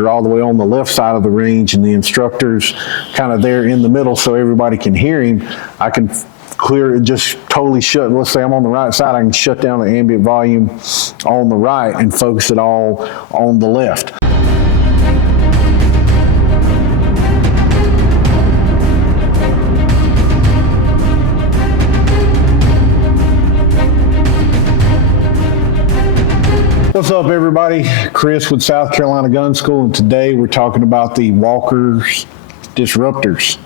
You're all the way on the left side of the range, and the instructor's kind of there in the middle so everybody can hear him. I can clear it, just totally shut. Let's say I'm on the right side, I can shut down the ambient volume on the right and focus it all on the left. What's up, everybody? Chris with South Carolina Gun School, and today we're talking about the Walker's Disruptors.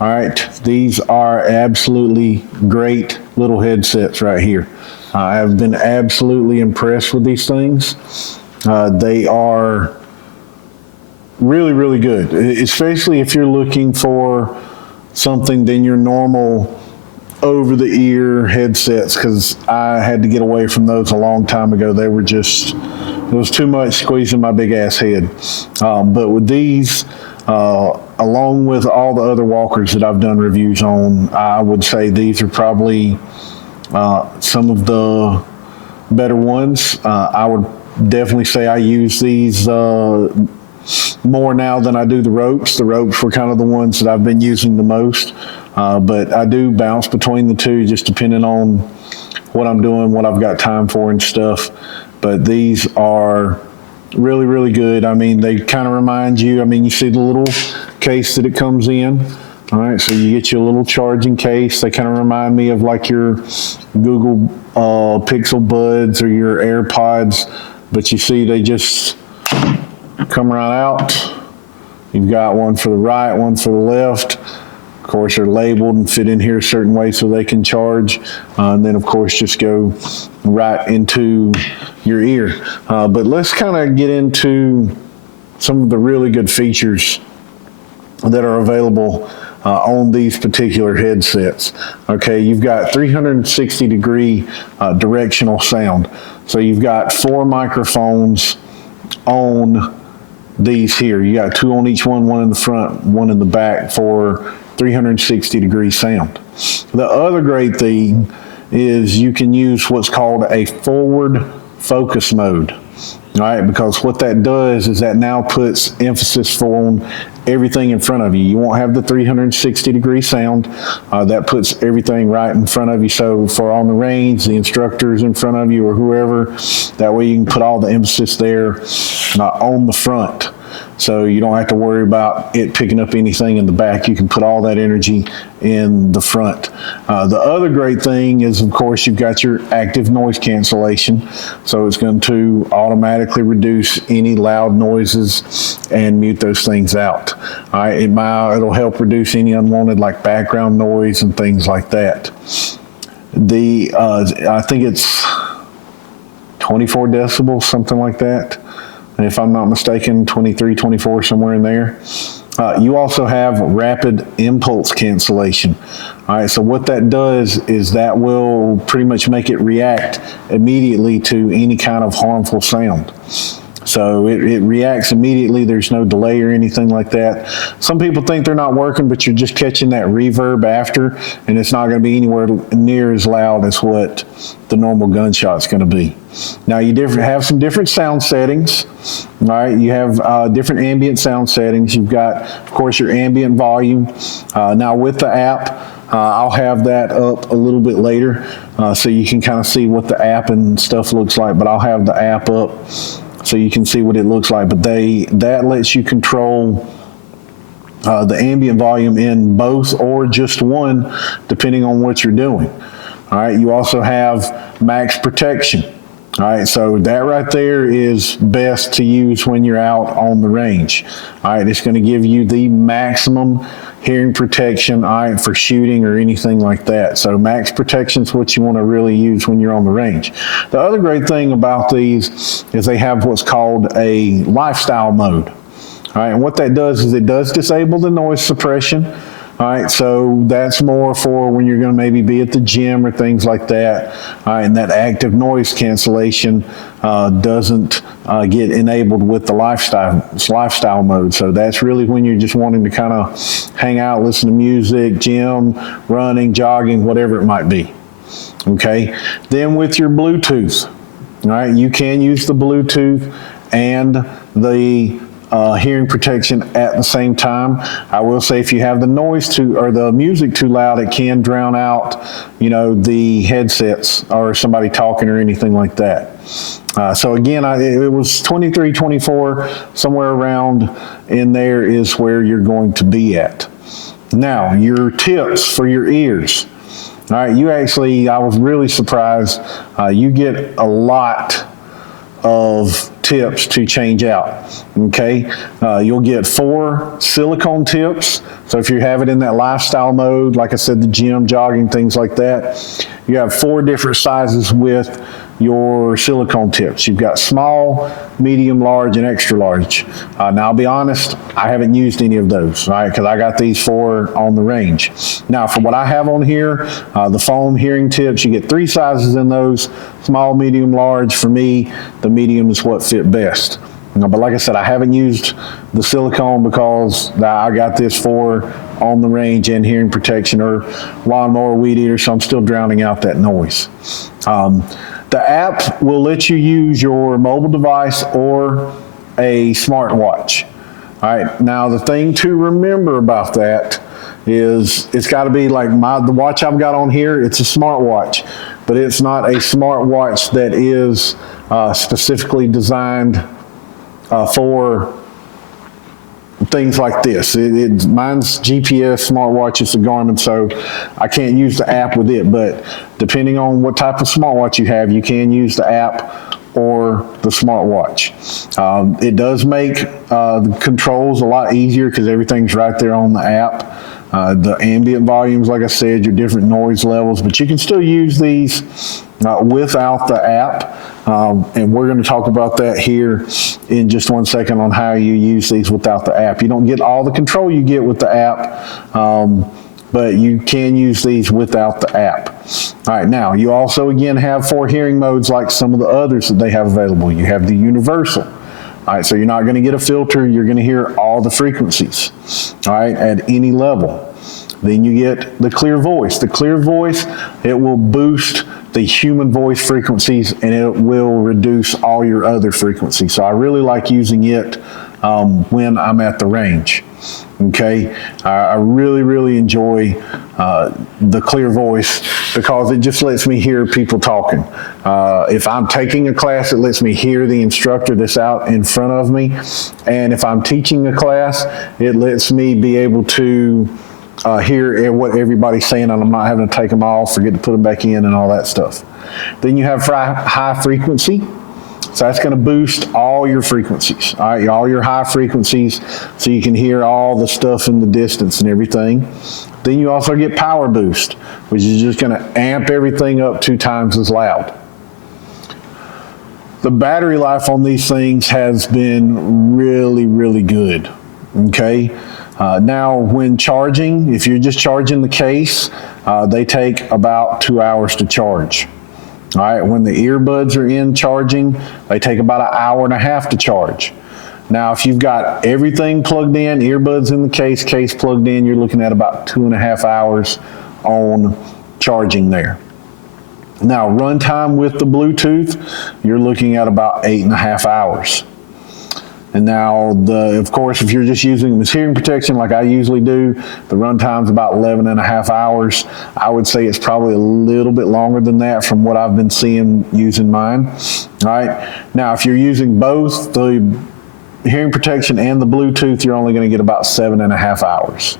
All right, these are absolutely great little headsets right here. I have been absolutely impressed with these things. They are really, really good, especially if you're looking for something than your normal over-the-ear headsets, because I had to get away from those a long time ago. They were just, it was too much squeezing my big ass head. But with these, along with all the other Walkers that I've done reviews on, I would say these are probably some of the better ones. I would definitely say I use these more now than I do the ropes. The ropes were kind of the ones that I've been using the most. But I do bounce between the two, just depending on what I'm doing, what I've got time for and stuff. But these are really, really good. I mean, they kind of remind you, I mean, you see the little case that it comes in. All right, so you get your little charging case. They kind of remind me of like your Google Pixel Buds or your AirPods. But you see, they just come right out. You've got one for the right, one for the left. Of course, they're labeled and fit in here a certain way so they can charge, and then of course just go right into your ear. But let's kind of get into some of the really good features that are available on these particular headsets. Okay, you've got 360-degree directional sound. So you've got 4 microphones on these here. You got 2 on each one in the front, 1 in the back for 360-degree sound. The other great thing is you can use what's called a forward focus mode. All right, because what that does is that now puts emphasis on everything in front of you. You won't have the 360-degree sound. That puts everything right in front of you. So for on the range, the instructors in front of you or whoever, that way you can put all the emphasis there on the front. So you don't have to worry about it picking up anything in the back. You can put all that energy in the front. The other great thing is, of course, you've got your active noise cancellation. So it's going to automatically reduce any loud noises and mute those things out. All right, it'll help reduce any unwanted like background noise and things like that. I think it's 24 decibels, something like that. And if I'm not mistaken, 23, 24, somewhere in there. You also have rapid impulse cancellation. All right, so what that does is that will pretty much make it react immediately to any kind of harmful sound. So it reacts immediately. There's no delay or anything like that. Some people think they're not working, but you're just catching that reverb after, and it's not going to be anywhere near as loud as what the normal gunshot's going to be. Now you have some different sound settings. All right, you have different ambient sound settings. You've got, of course, your ambient volume. Now with the app, I'll have that up a little bit later, so you can kind of see what the app and stuff looks like. But I'll have the app up so you can see what it looks like. But that lets you control the ambient volume in both or just one, depending on what you're doing. All right, you also have max protection. All right, so that right there is best to use when you're out on the range. All right, it's going to give you the maximum hearing protection, all right, for shooting or anything like that. So max protection is what you want to really use when you're on the range. The other great thing about these is they have what's called a lifestyle mode. All right, and what that does is it does disable the noise suppression. All right, so that's more for when you're going to maybe be at the gym or things like that. All right, and that active noise cancellation doesn't get enabled with the lifestyle mode. So that's really when you're just wanting to kind of hang out, listen to music, gym, running, jogging, whatever it might be. Okay, then with your Bluetooth, all right, you can use the Bluetooth and the hearing protection at the same time. I will say if you have the noise too or the music too loud, it can drown out, the headsets or somebody talking or anything like that. So again, it was 23, 24, somewhere around in there is where you're going to be at. Now, your tips for your ears. All right, I was really surprised. You get a lot of tips to change out. Okay, you'll get 4 silicone tips. So if you have it in that lifestyle mode, like I said, the gym, jogging, things like that, you have 4 different sizes with your silicone tips. You've got small, medium, large, and extra large. Now I'll be honest, I haven't used any of those, right? Because I got these 4 on the range. Now for what I have on here, the foam hearing tips, you get 3 sizes in those: small, medium, large. For me, the medium is what fit best. But like I said, I haven't used the silicone because I got this 4 on the range and hearing protection or lawnmower, weed eater, so I'm still drowning out that noise. The app will let you use your mobile device or a smartwatch. All right. Now, the thing to remember about that is it's got to be like the watch I've got on here. It's a smartwatch, but it's not a smartwatch that is specifically designed for things like this. Mine's GPS smartwatch. It's a Garmin, so I can't use the app with it. But depending on what type of smartwatch you have, you can use the app or the smartwatch. It does make the controls a lot easier because everything's right there on the app. The ambient volumes, like I said, your different noise levels, but you can still use these without the app. And we're going to talk about that here in just 1 second on how you use these without the app. You don't get all the control you get with the app, but you can use these without the app. All right, now you also again have 4 hearing modes like some of the others that they have available. You have the universal. All right, so you're not going to get a filter. You're going to hear all the frequencies, all right, at any level. Then you get the clear voice. The clear voice, it will boost the human voice frequencies and it will reduce all your other frequencies. So I really like using it when I'm at the range. Okay, I really, really enjoy the clear voice because it just lets me hear people talking. If I'm taking a class, it lets me hear the instructor that's out in front of me. And if I'm teaching a class, it lets me be able to hear what everybody's saying, and I'm not having to take them off, forget to put them back in and all that stuff. Then you have high frequency. So that's going to boost all your frequencies, all right, all your high frequencies, so you can hear all the stuff in the distance and everything. Then you also get power boost, which is just going to amp everything up 2 times as loud. The battery life on these things has been really, really good, okay? Now, when charging, if you're just charging the case, they take about 2 hours to charge. All right, when the earbuds are in charging, they take about 1.5 hours to charge. Now, if you've got everything plugged in, earbuds in the case plugged in, you're looking at about 2.5 hours on charging there. Now, runtime with the Bluetooth, you're looking at about 8.5 hours. And now, of course, if you're just using this hearing protection like I usually do, the runtime's about 11.5 hours. I would say it's probably a little bit longer than that from what I've been seeing using mine. All right. Now, if you're using both the hearing protection and the Bluetooth, you're only going to get about 7.5 hours.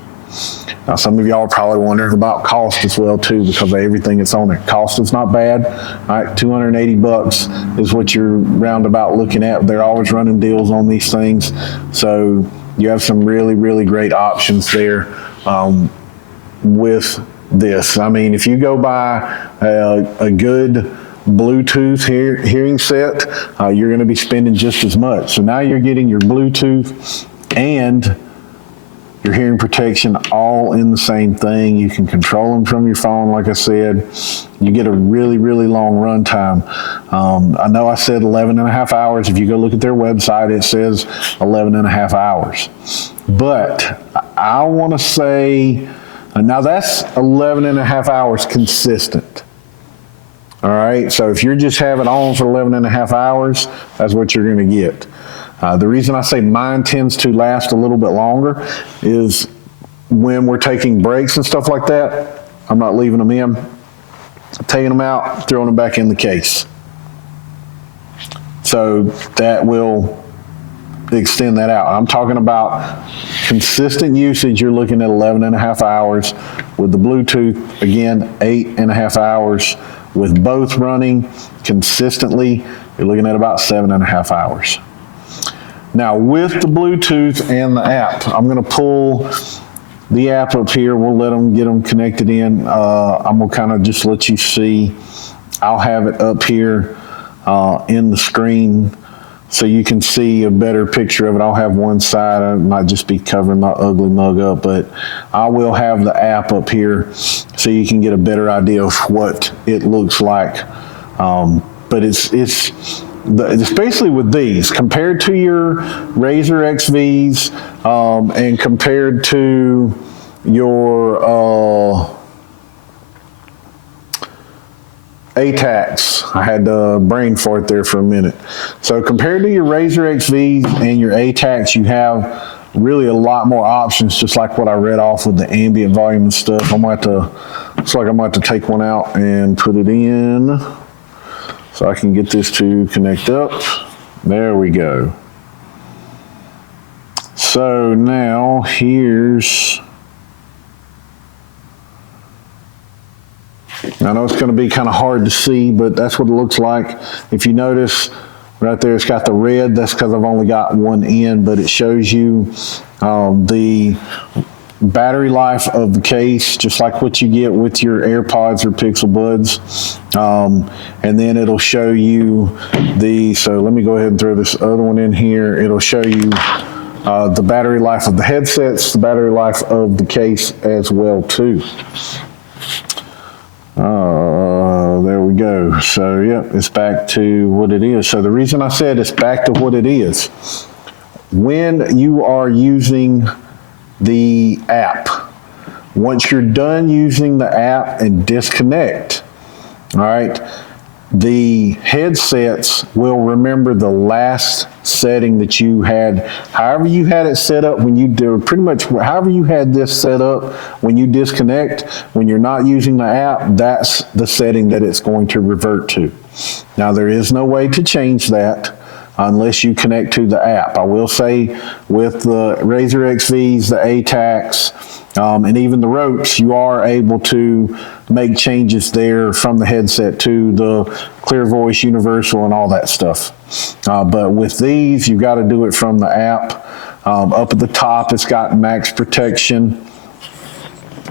Now, some of y'all are probably wondering about cost as well, too, because of everything that's on there. Cost is not bad. All right, $280 is what you're roundabout looking at. They're always running deals on these things. So you have some really, really great options there with this. I mean, if you go buy a good Bluetooth hearing set, you're going to be spending just as much. So now you're getting your Bluetooth and your hearing protection all in the same thing. You can control them from your phone, like I said. You get a really, really long run time. I know I said 11.5 hours. If you go look at their website, it says 11.5 hours. But I want to say, now that's 11.5 hours consistent. All right, so if you're just having on for 11.5 hours, that's what you're going to get. The reason I say mine tends to last a little bit longer is when we're taking breaks and stuff like that, I'm not leaving them in, taking them out, throwing them back in the case. So that will extend that out. I'm talking about consistent usage. You're looking at 11 and a half hours. With the Bluetooth, again, 8.5 hours. With both running consistently, you're looking at about 7.5 hours. Now, with the Bluetooth and the app, I'm going to pull the app up here. We'll let them get them connected in. I'm going to kind of just let you see. I'll have it up here in the screen so you can see a better picture of it. I'll have one side. I might just be covering my ugly mug up, but I will have the app up here so you can get a better idea of what it looks like. But it's especially with these, compared to your Razer XVs and compared to your ATACs. I had the brain fart there for a minute. So compared to your Razer XVs and your ATACs, you have really a lot more options, just like what I read off with the ambient volume and stuff. Looks like I might have to take one out and put it in so I can get this to connect up. There we go. So now here's, I know it's going to be kind of hard to see, but that's what it looks like. If you notice right there, it's got the red. That's because I've only got one end, but it shows you the battery life of the case, just like what you get with your AirPods or Pixel Buds. And then it'll show you so let me go ahead and throw this other one in here. It'll show you the battery life of the headsets, the battery life of the case as well too. There we go. So yeah, it's back to what it is. So the reason I said it's back to what it is, when you are using the app, once you're done using the app and disconnect, all right, the headsets will remember the last setting that you had. However you had it set up when you do, pretty much however you had this set up when you disconnect, when you're not using the app, that's the setting that it's going to revert to. Now, there is no way to change that unless you connect to the app. I will say with the Razer XVs, the ATACs, and even the ropes, you are able to make changes there from the headset to the Clear Voice Universal and all that stuff. But with these, you've got to do it from the app. Up at the top, it's got max protection.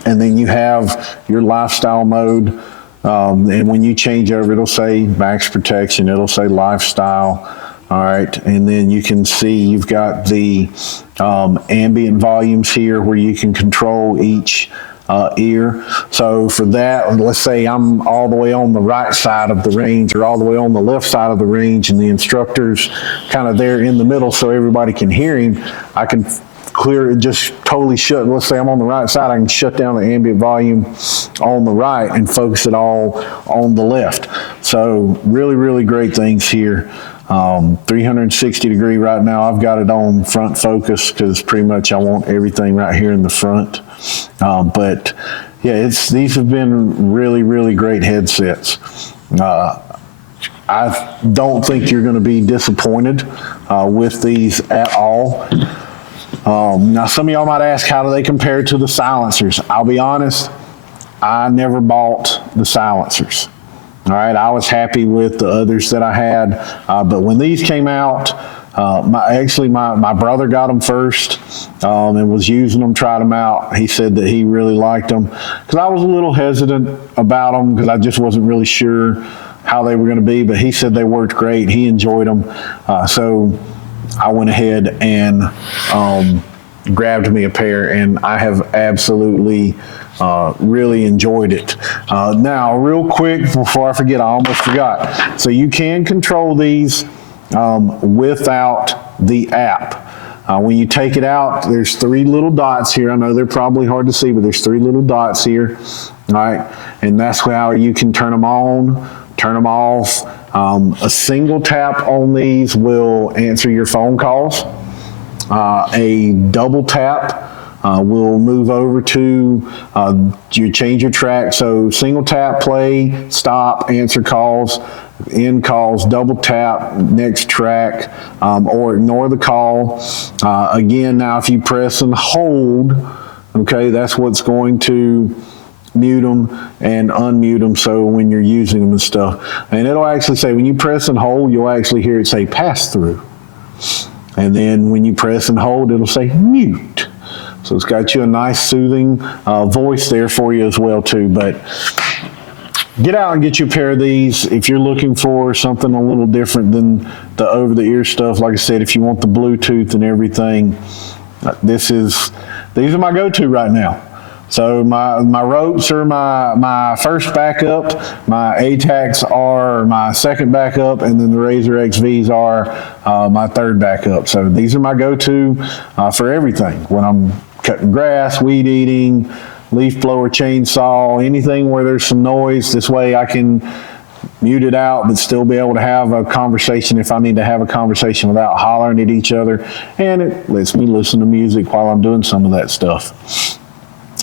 And then you have your lifestyle mode. And when you change over, it'll say max protection. It'll say lifestyle. All right, and then you can see you've got the ambient volumes here where you can control each ear. So for that, let's say I'm all the way on the right side of the range or all the way on the left side of the range and the instructor's kind of there in the middle so everybody can hear him, I can clear it, just totally shut. Let's say I'm on the right side, I can shut down the ambient volume on the right and focus it all on the left. So really, really great things here. 360 degree right now. I've got it on front focus because pretty much I want everything right here in the front. But yeah, these have been really, really great headsets. I don't think you're going to be disappointed with these at all. Now, some of y'all might ask, how do they compare to the silencers? I'll be honest, I never bought the silencers. All right, I was happy with the others that I had, but when these came out, my brother got them first and was using them, tried them out. He said that he really liked them because I was a little hesitant about them because I just wasn't really sure how they were going to be, but he said they worked great. He enjoyed them. So I went ahead and grabbed me a pair, and I have absolutely really enjoyed it. Now, real quick, before I forget, I almost forgot. So you can control these without the app. When you take it out, there's 3 little dots here. I know they're probably hard to see, but there's 3 little dots here. All right, and that's how you can turn them on, turn them off. A single tap on these will answer your phone calls. A double tap will move over to you change your track. So single tap, play, stop, answer calls, end calls, double tap, next track, or ignore the call. Again, now if you press and hold, okay, that's what's going to mute them and unmute them, so when you're using them and stuff. And it'll actually say, when you press and hold, you'll actually hear it say pass through. And then when you press and hold, it'll say mute. So it's got you a nice soothing voice there for you as well too. But get out and get you a pair of these if you're looking for something a little different than the over-the-ear stuff. Like I said, if you want the Bluetooth and everything, these are my go-to right now. So my ropes are my first backup, my ATACs are my second backup, and then the Razor XVs are my third backup. So these are my go-to for everything. When I'm cutting grass, weed eating, leaf blower, chainsaw, anything where there's some noise, this way I can mute it out but still be able to have a conversation if I need to have a conversation without hollering at each other, and it lets me listen to music while I'm doing some of that stuff.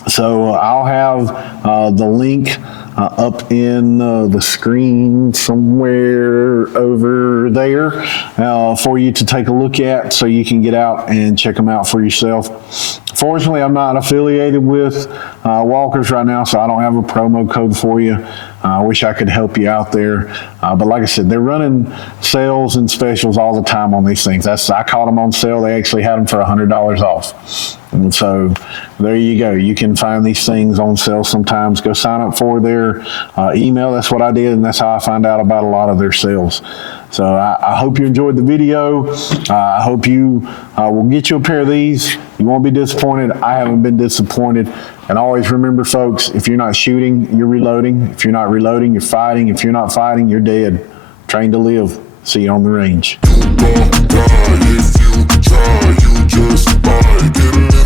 So I'll have the link up in the screen somewhere over there for you to take a look at, so you can get out and check them out for yourself. Fortunately, I'm not affiliated with Walkers right now, so I don't have a promo code for you. I wish I could help you out there. But like I said, they're running sales and specials all the time on these things. I caught them on sale. They actually had them for $100 off. And so there you go. You can find these things on sale sometimes. Go sign up for their email. That's what I did, and that's how I find out about a lot of their sales. So I hope you enjoyed the video. I hope you will get you a pair of these. You won't be disappointed. I haven't been disappointed. And always remember, folks, if you're not shooting, you're reloading. If you're not reloading, you're fighting. If you're not fighting, you're dead. Train to live. See you on the range. You won't die if you try. You just might get